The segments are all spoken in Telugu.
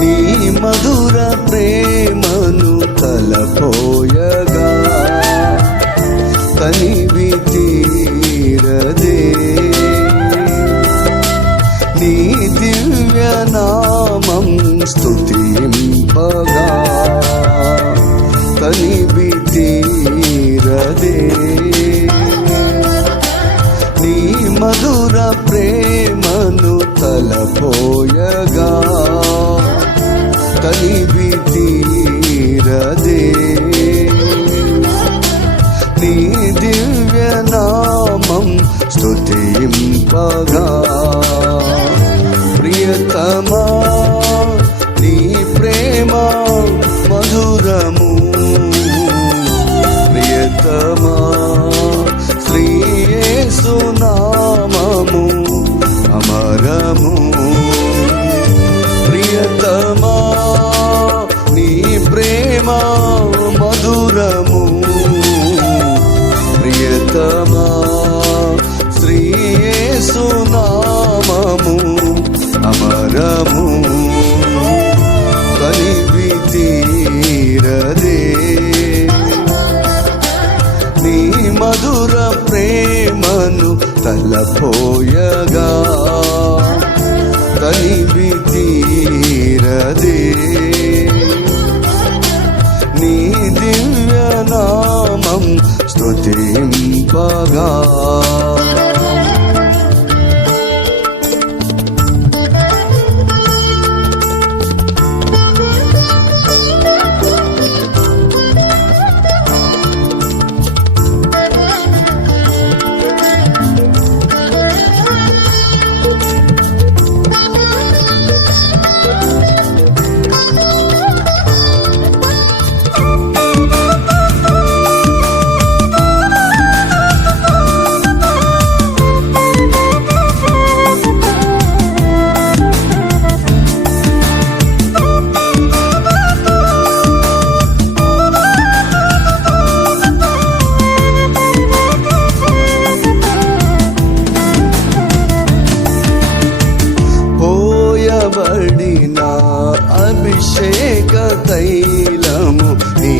నీ మధుర ప్రేమను తలపోయగా కనివి తీరదే. నీ దివ్య నామం స్తుతింపగా కనివి తీరదే. నీ మధుర ప్రేమను తలపోయగా తనివి తీరదే నీ దివ్య నామం స్తుతింపగా. ప్రియతమా పోయగా కనివి తీరదే నీ దివ్య నామం స్తుతింపగా. నా అభిషేక తైలము నీ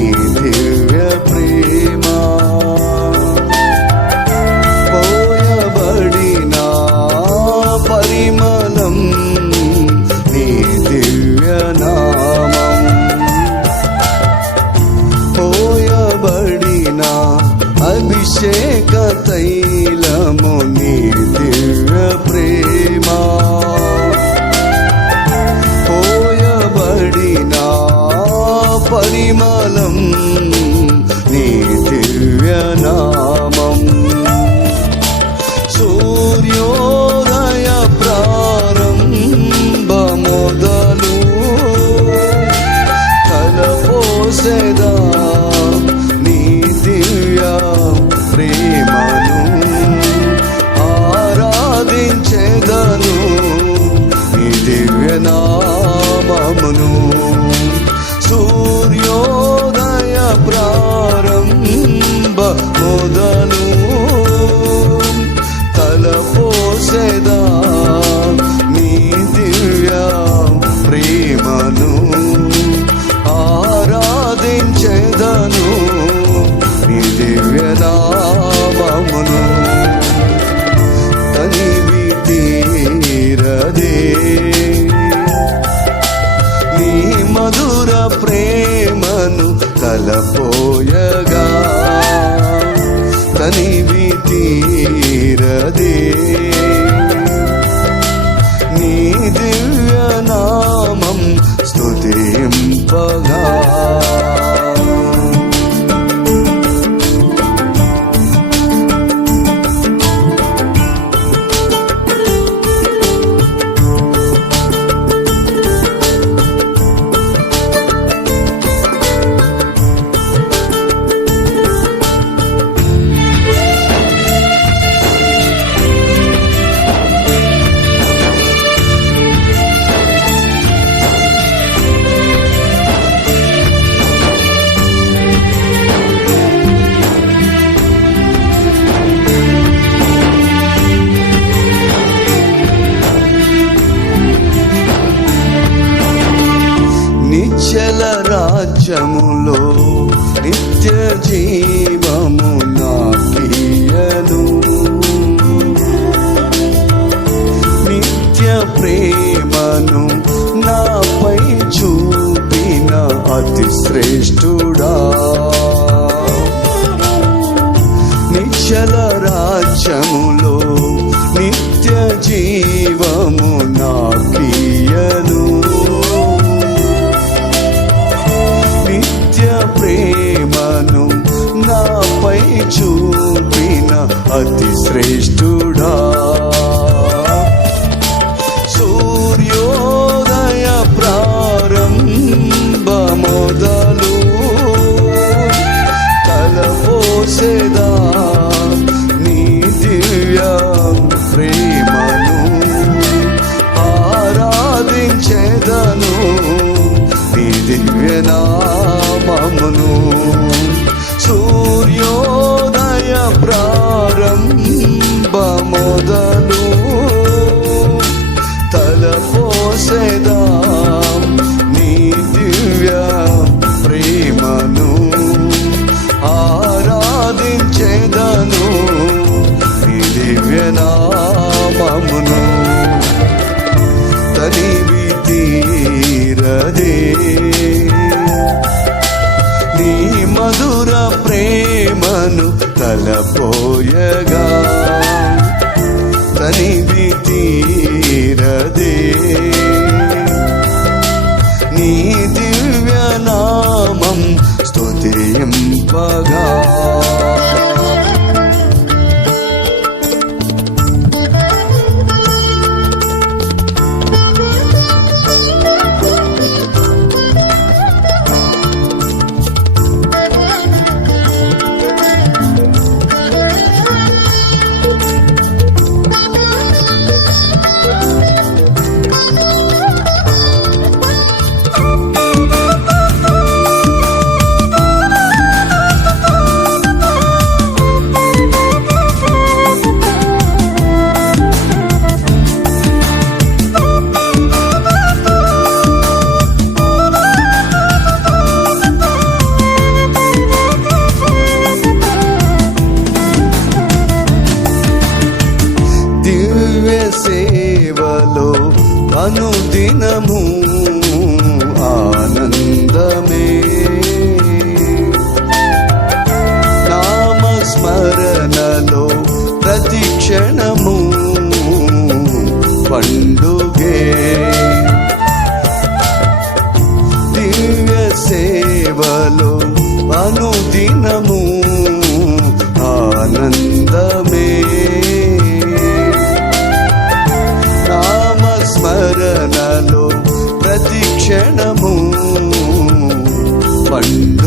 నిశ్చల రాజ్యములో నిత్య జీవము నాకియను నిత్య ప్రేమను నాపై చూపిన అతి శ్రేష్ఠుడా. దివ్యనామమును సూర్యోదయ ప్రారంభ మొదలు తలపోసెదా నీ దివ్య ప్రేమను ఆరాధించేదను నీ దివ్యనామమును. తనివి తీరదే నీ మధుర ప్రేమను తలపోయగా తనివి తీరదే నీ దివ్యనామం స్తుతింపగా దివ్య సేవలో అనుదినము ఆనందమే. నామస్మరణలో ప్రతి క్షణము పండుగే. జ్ఞానము. పండు